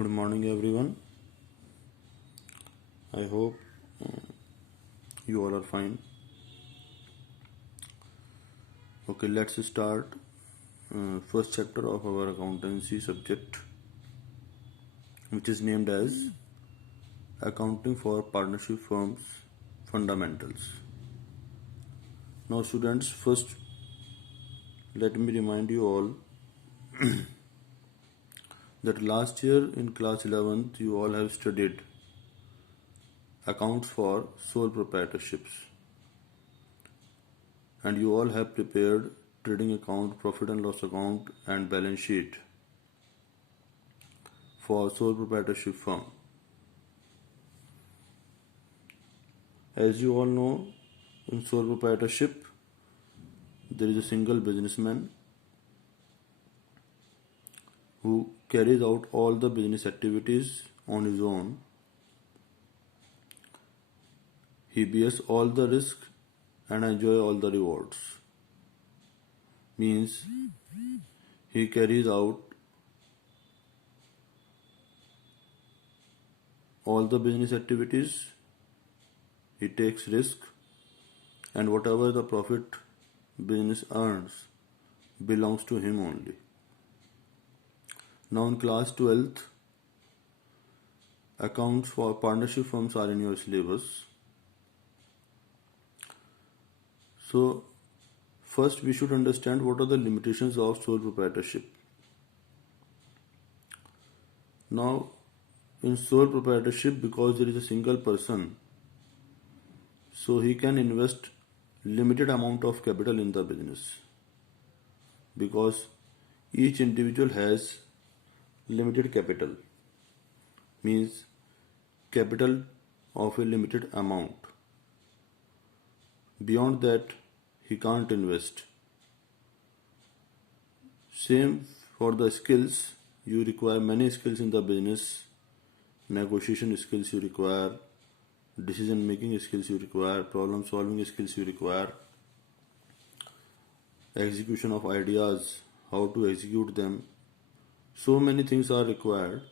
Good morning, everyone. I hope you all are fine. Okay, let's start first chapter of our accountancy subject, which is named as Accounting for Partnership Firms Fundamentals. Now, students, first let me remind you all that last year in class 11th you all have studied accounts for sole proprietorships, and you all have prepared trading account, profit and loss account, and balance sheet for sole proprietorship firm. As you all know, in sole proprietorship, there is a single businessman who carries out all the business activities on his own. He bears all the risk and enjoy all the rewards. Means he carries out all the business activities, he takes risk, and whatever the profit business earns belongs to him only. Now in class 12th, accounts for partnership firms are in your syllabus. So first we should understand what are the limitations of sole proprietorship. Now in sole proprietorship, because there is a single person, so he can invest limited amount of capital in the business, because each individual has limited capital, means capital of a limited amount. Beyond that he can't invest. Same for the skills. You require many skills in the business. Negotiation skills you require, decision making skills you require, problem solving skills you require, execution of ideas, how to execute them. So many things are required,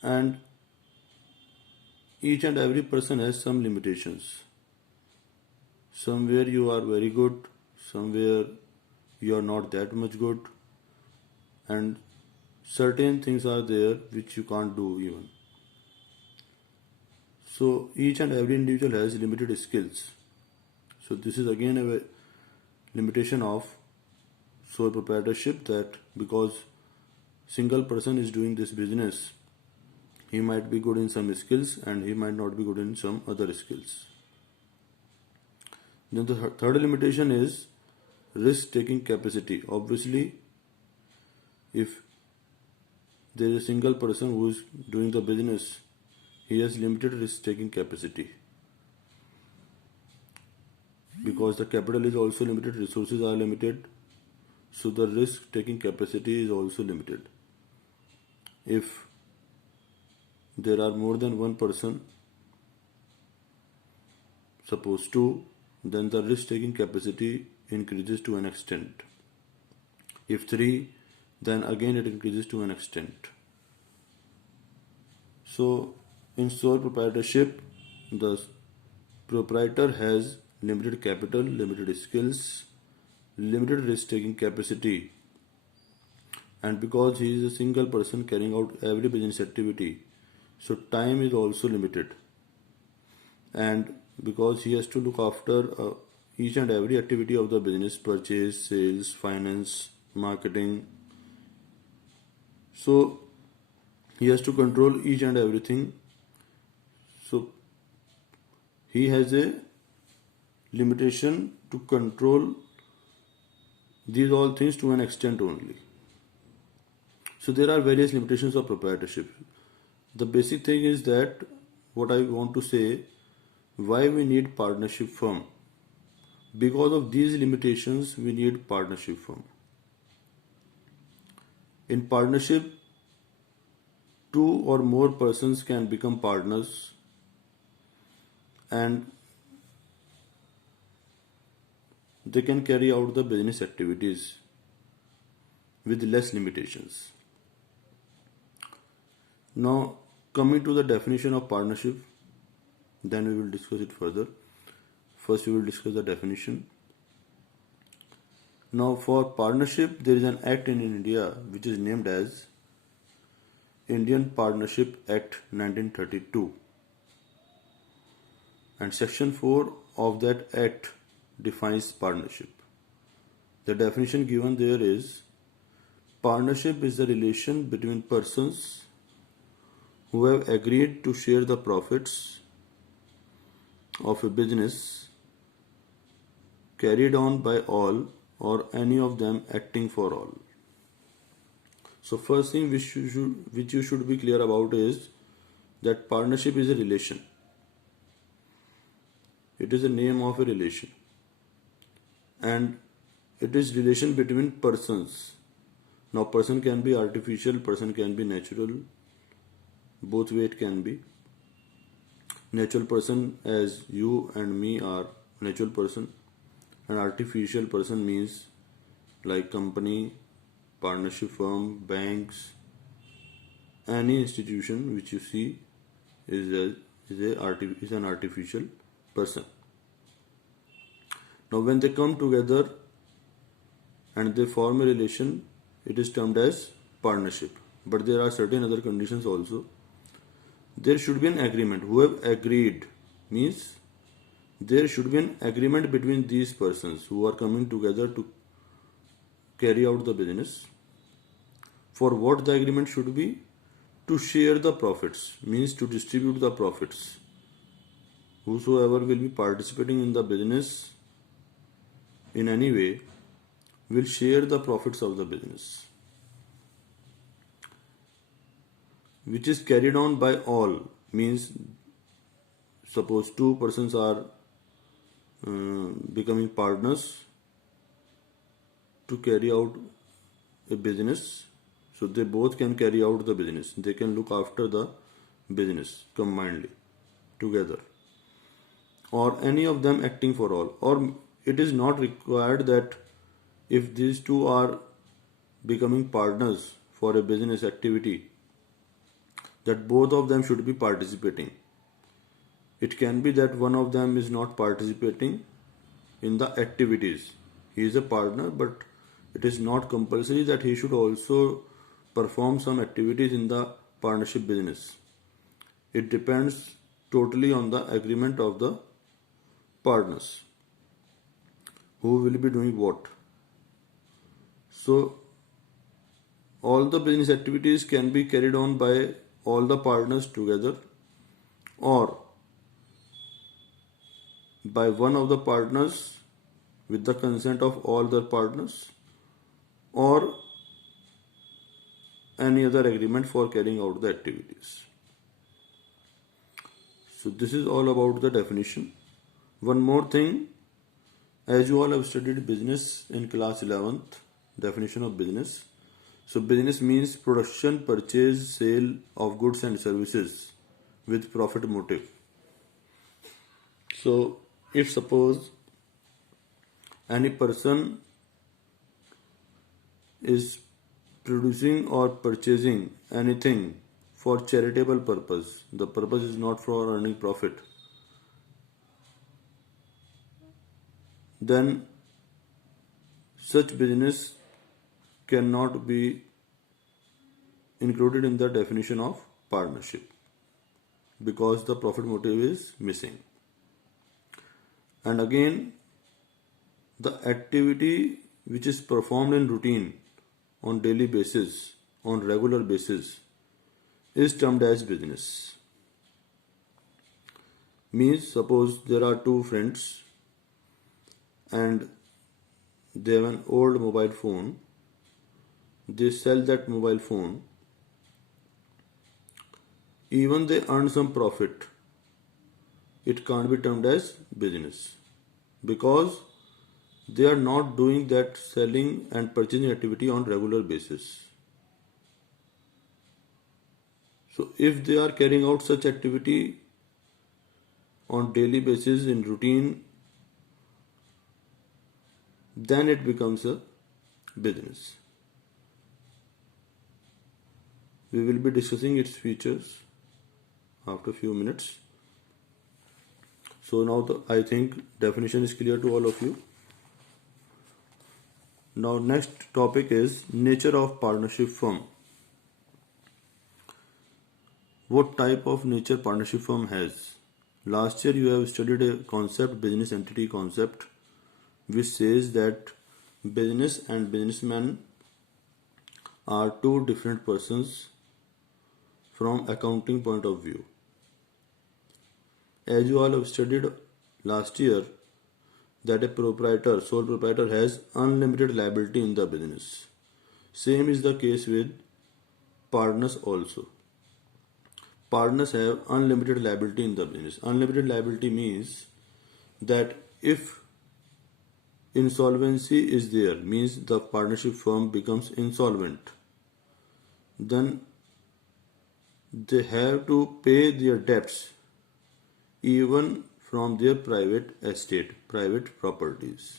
and each and every person has some limitations. Somewhere you are very good, somewhere you are not that much good, and certain things are there which you can't do even. So each and every individual has limited skills. So this is again a limitation of sole proprietorship, that because single person is doing this business, he might be good in some skills and he might not be good in some other skills. Then the third limitation is risk taking capacity. Obviously, if there is a single person who is doing the business, he has limited risk taking capacity, because the capital is also limited, resources are limited, so the risk taking capacity is also limited. If there are more than one person, suppose two, then the risk taking capacity increases to an extent. If three, then again it increases to an extent. So in sole proprietorship, the proprietor has limited capital, limited skills, limited risk taking capacity, and because he is a single person carrying out every business activity, so time is also limited, and because he has to look after each and every activity of the business, purchase, sales, finance, marketing, so he has to control each and everything. So he has a limitation to control these all things to an extent only. So there are various limitations of proprietorship. The basic thing is that what I want to say, why we need partnership firm. Because of these limitations we need partnership firm. In partnership, two or more persons can become partners, and they can carry out the business activities with less limitations. Now, coming to the definition of partnership, then we will discuss it further. First, we will discuss the definition. Now, for partnership, there is an act in India which is named as Indian Partnership Act 1932, and Section 4 of that act defines partnership. The definition given there is partnership is the relation between persons who have agreed to share the profits of a business carried on by all or any of them acting for all. So first thing which you should be clear about is that partnership is a relation. It is a name of a relation, and it is relation between persons. Now person can be artificial, person can be natural, both way it can be. Natural person as you and me are natural person, and artificial person means like company, partnership firm, banks, any institution which you see is an artificial person. Now when they come together and they form a relation, it is termed as partnership. But there are certain other conditions also. There should be an agreement. Who have agreed means there should be an agreement between these persons who are coming together to carry out the business. For what the agreement should be? To share the profits, means to distribute the profits. Whosoever will be participating in the business in any way will share the profits of the business, which is carried on by all. Means suppose two persons are becoming partners to carry out a business, so they both can carry out the business, they can look after the business combinedly together, or any of them acting for all. Or it is not required that if these two are becoming partners for a business activity, that both of them should be participating. It can be that one of them is not participating in the activities. He is a partner, but it is not compulsory that he should also perform some activities in the partnership business. It depends totally on the agreement of the partners who will be doing what. So all the business activities can be carried on by all the partners together, or by one of the partners with the consent of all the partners, or any other agreement for carrying out the activities. So this is all about the definition. One more thing, as you all have studied business in class 11th, definition of business. So business means production, purchase, sale of goods and services with profit motive. So if suppose any person is producing or purchasing anything for charitable purpose, the purpose is not for earning profit, then such business cannot be included in the definition of partnership, because the profit motive is missing. And again, the activity which is performed in routine, on daily basis, on regular basis, is termed as business. Means suppose there are two friends and they have an old mobile phone, they sell that mobile phone, even they earn some profit, it can't be termed as business, because they are not doing that selling and purchasing activity on regular basis. So if they are carrying out such activity on daily basis in routine, then it becomes a business. We will be discussing its features after a few minutes. So now I think definition is clear to all of you. Now next topic is nature of partnership firm. What type of nature partnership firm has? Last year you have studied a concept, business entity concept, which says that business and businessman are two different persons from accounting point of view. As you all have studied last year, that a proprietor, sole proprietor has unlimited liability in the business. Same is the case with partners also. Partners have unlimited liability in the business. Unlimited liability means that if insolvency is there, means the partnership firm becomes insolvent, then they have to pay their debts even from their private estate, private properties.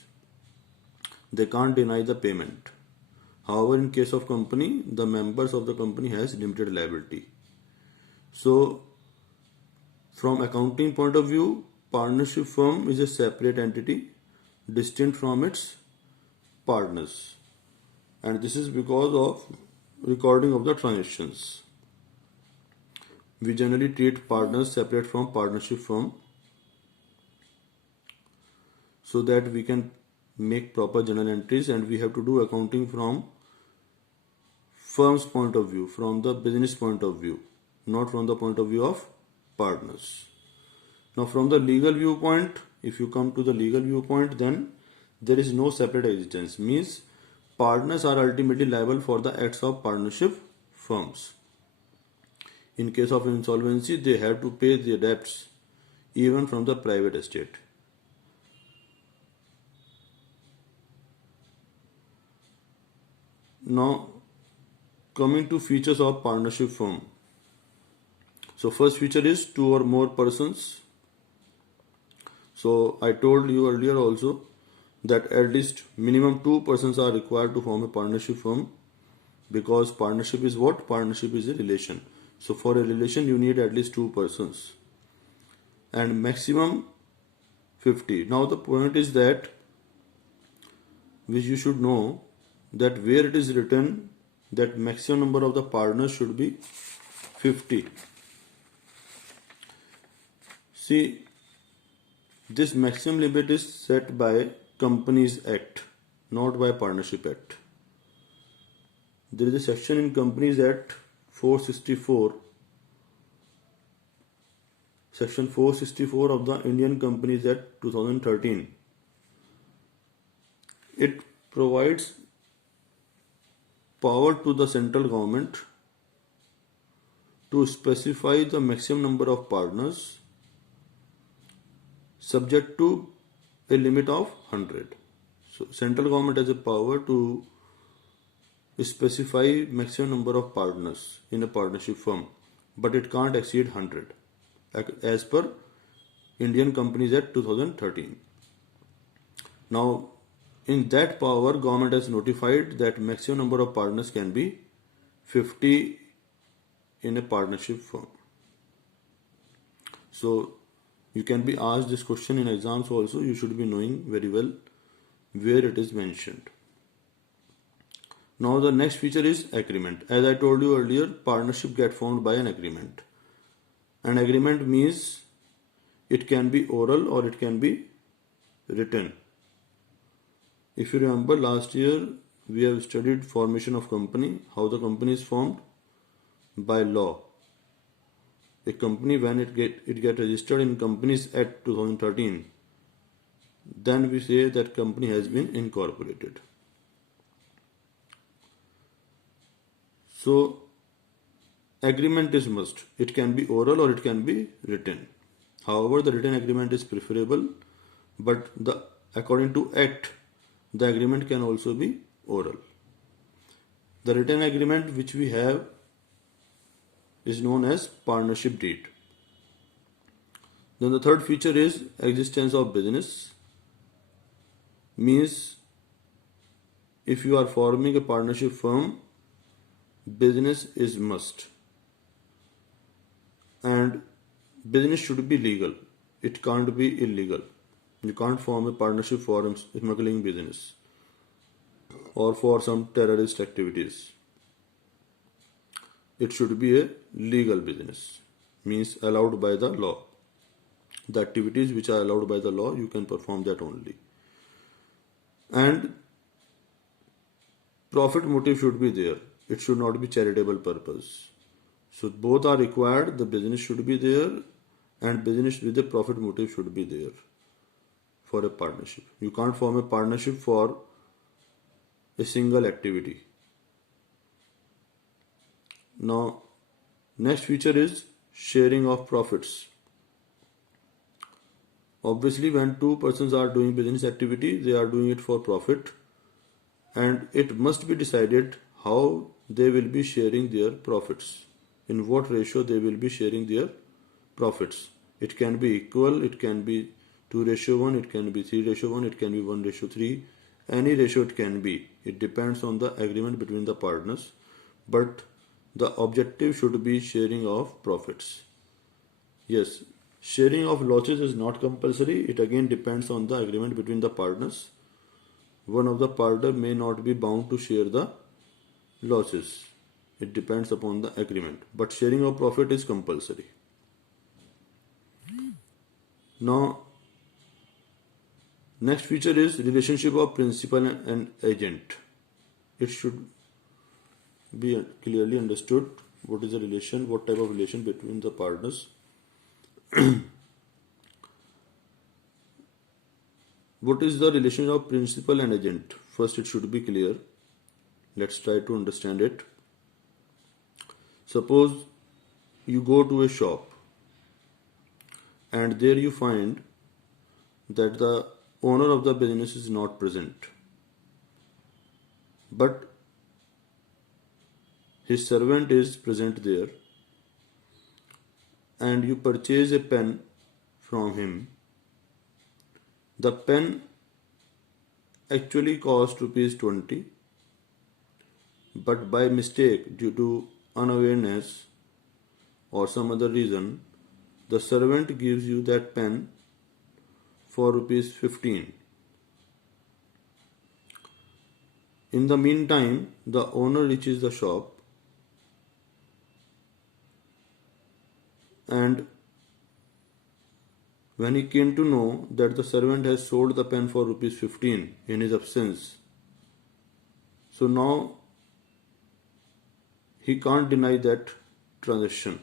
They can't deny the payment. However, in case of company, the members of the company has limited liability. So, from accounting point of view, partnership firm is a separate entity distinct from its partners. And this is because of recording of the transactions. We generally treat partners separate from partnership firm so that we can make proper journal entries, and we have to do accounting from firm's point of view, from the business point of view, not from the point of view of partners. Now from the legal viewpoint, if you come to the legal viewpoint, then there is no separate existence, means partners are ultimately liable for the acts of partnership firms. In case of insolvency, they have to pay their debts even from the private estate. Now coming to features of partnership firm. So first feature is two or more persons. So I told you earlier also that at least minimum two persons are required to form a partnership firm, because partnership is what? Partnership is a relation. So for a relation you need at least two persons, and maximum 50. Now the point is that, which you should know, that where it is written that maximum number of the partners should be 50. See, this maximum limit is set by Companies Act, not by Partnership Act. There is a section in Companies Act 464, section 464 of the Indian Companies Act 2013. It provides power to the central government to specify the maximum number of partners subject to a limit of 100. So central government has a power to specify maximum number of partners in a partnership firm, but it can't exceed 100 as per Indian Companies Act 2013. Now in that power, government has notified that maximum number of partners can be 50 in a partnership firm. So you can be asked this question in exams also. You should be knowing very well where it is mentioned. Now the next feature is agreement. As I told you earlier, partnership get formed by an agreement. An agreement means it can be oral or it can be written. If you remember, last year we have studied formation of company, how the company is formed by law. A company, when it get registered in Companies Act 2013, then we say that company has been incorporated. So agreement is must. It can be oral or it can be written. However, the written agreement is preferable, but according to Act, the agreement can also be oral. The written agreement which we have is known as partnership deed. Then the third feature is existence of business. Means if you are forming a partnership firm, business is must, and business should be legal. It can't be illegal. You can't form a partnership for a smuggling business or for some terrorist activities. It should be a legal business, means allowed by the law. The activities which are allowed by the law, you can perform that only. And profit motive should be there. It should not be charitable purpose. So both are required. The business should be there, and business with a profit motive should be there for a partnership. You can't form a partnership for a single activity. Now, next feature is sharing of profits. Obviously, when two persons are doing business activity, they are doing it for profit, and it must be decided how they will be sharing their profits, in what ratio they will be sharing their profits. It can be equal, it can be 2:1, it can be 3:1, it can be 1:3, any ratio it can be. It depends on the agreement between the partners, but the objective should be sharing of profits. Yes, sharing of losses is not compulsory. It again depends on the agreement between the partners. One of the partner may not be bound to share the losses. It depends upon the agreement. But sharing of profit is compulsory. Now, next feature is relationship of principal and agent. It should be clearly understood what is the relation, what type of relation between the partners. What is the relation of principal and agent? First, it should be clear. Let's try to understand it. Suppose you go to a shop and there you find that the owner of the business is not present, but his servant is present there, and you purchase a pen from him. The pen actually cost ₹20, but by mistake, due to unawareness or some other reason, the servant gives you that pen for ₹15. In the meantime, the owner reaches the shop and when he came to know that the servant has sold the pen for ₹15 in his absence, so now he can't deny that transaction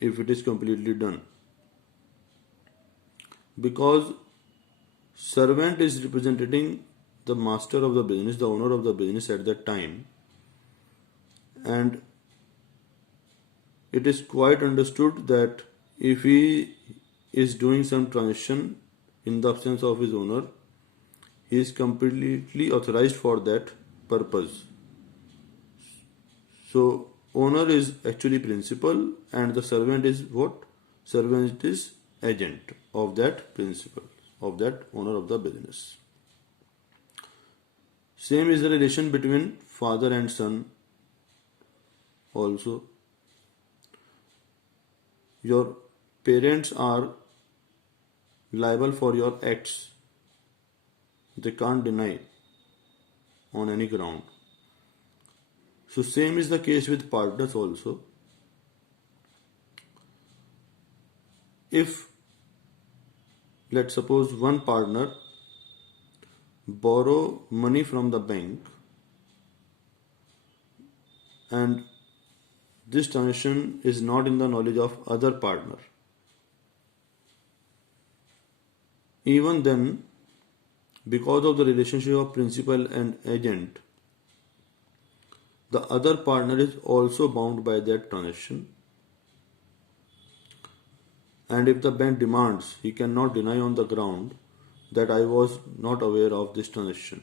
if it is completely done, because servant is representing the master of the business, the owner of the business at that time, and it is quite understood that if he is doing some transaction in the absence of his owner, he is completely authorized for that purpose. So owner is actually principal and the servant is what? Servant is agent of that principal, of that owner of the business. Same is the relation between father and son also. Your parents are liable for your acts. They can't deny on any ground. So same is the case with partners also. If let's suppose one partner borrow money from the bank and this transaction is not in the knowledge of other partner, even then, because of the relationship of principal and agent, the other partner is also bound by that transaction, and if the bank demands, he cannot deny on the ground that I was not aware of this transaction.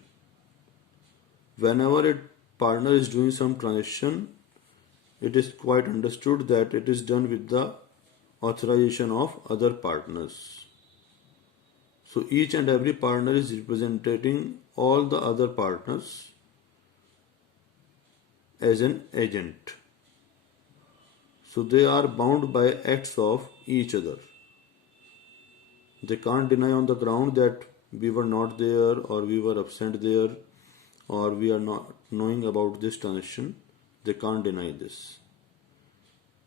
Whenever a partner is doing some transaction, it is quite understood that it is done with the authorization of other partners. So each and every partner is representing all the other partners as an agent. So they are bound by acts of each other. They can't deny on the ground that we were not there or we were absent there or we are not knowing about this transaction. They can't deny this.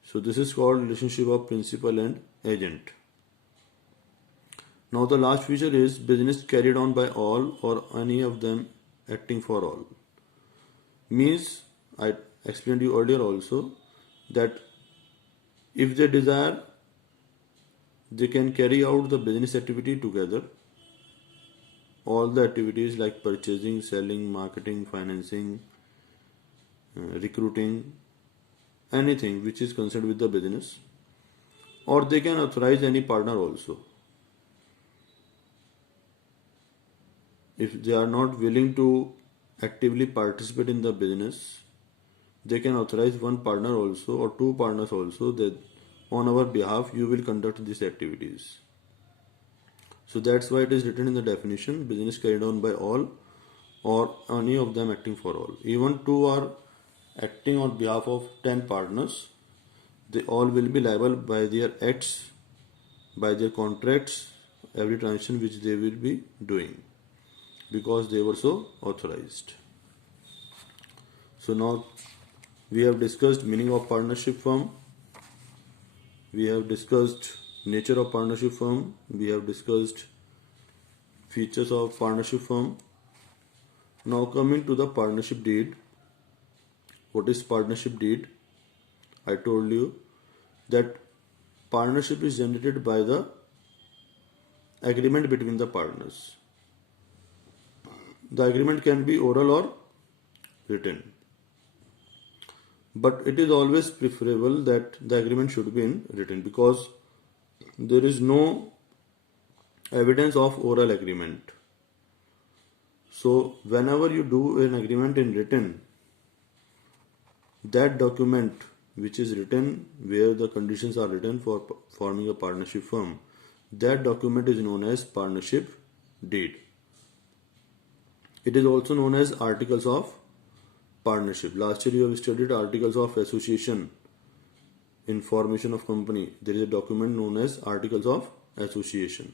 So this is called relationship of principal and agent. Now the last feature is business carried on by all or any of them acting for all. Means, I explained you earlier also that if they desire, they can carry out the business activity together. All the activities like purchasing, selling, marketing, financing, recruiting, anything which is concerned with the business, or they can authorize any partner also. If they are not willing to actively participate in the business, they can authorize one partner also or two partners also that on our behalf you will conduct these activities. So that's why it is written in the definition, business carried on by all or any of them acting for all. Even two are acting on behalf of 10 partners, they all will be liable by their acts, by their contracts, every transaction which they will be doing because they were so authorized. So now we have discussed meaning of partnership firm, we have discussed nature of partnership firm, we have discussed features of partnership firm. Now coming to the partnership deed. What is partnership deed? I told you that partnership is generated by the agreement between the partners. The agreement can be oral or written, but it is always preferable that the agreement should be in written because there is no evidence of oral agreement. So whenever you do an agreement in written, that document which is written where the conditions are written for forming a partnership firm, that document is known as partnership deed. It is also known as articles of partnership. Last year you have studied articles of association in formation of company. There is a document known as articles of association.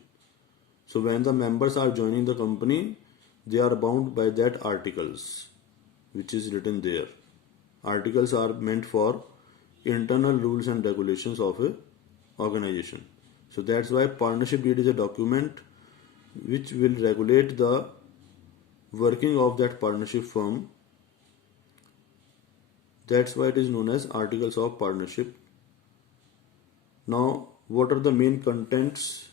So when the members are joining the company, they are bound by that articles which is written there. Articles are meant for internal rules and regulations of a organization. So that's why partnership deed is a document which will regulate the working of that partnership firm. That's why it is known as articles of partnership. Now, what are the main contents